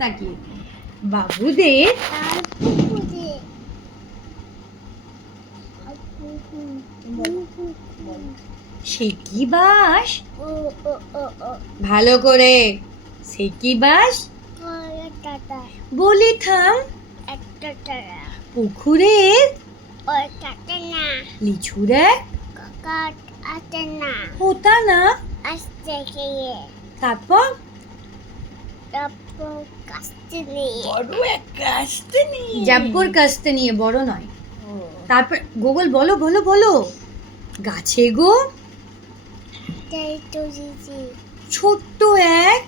তাকিয়ে বাবুদের সে কি বাস, ভালো করে, সে কি বাস বলি থাম, পুকুরের লিচুরে হোতা না, তারপর জাব্বর কাস্তে নিয়ে বড় নয়। তারপর গোগল বলো বলো বলো, গাছে গো ছোট্ট এক,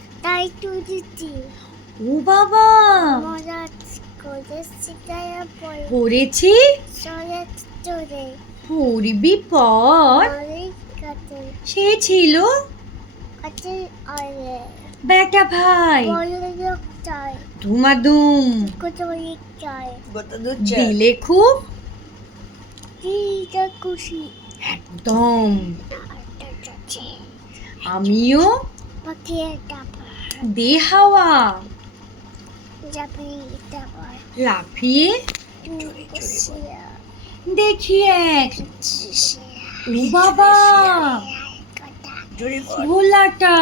ও বাবা পড়েছি পড়বি পর, সে ছিল বেটা ভাই ধুমাধুম দিলে খুব একদম, আমিও দে হাওয়া লাফিয়ে দেখি এক, ও বাবা ভোলাটা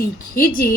দেখে যে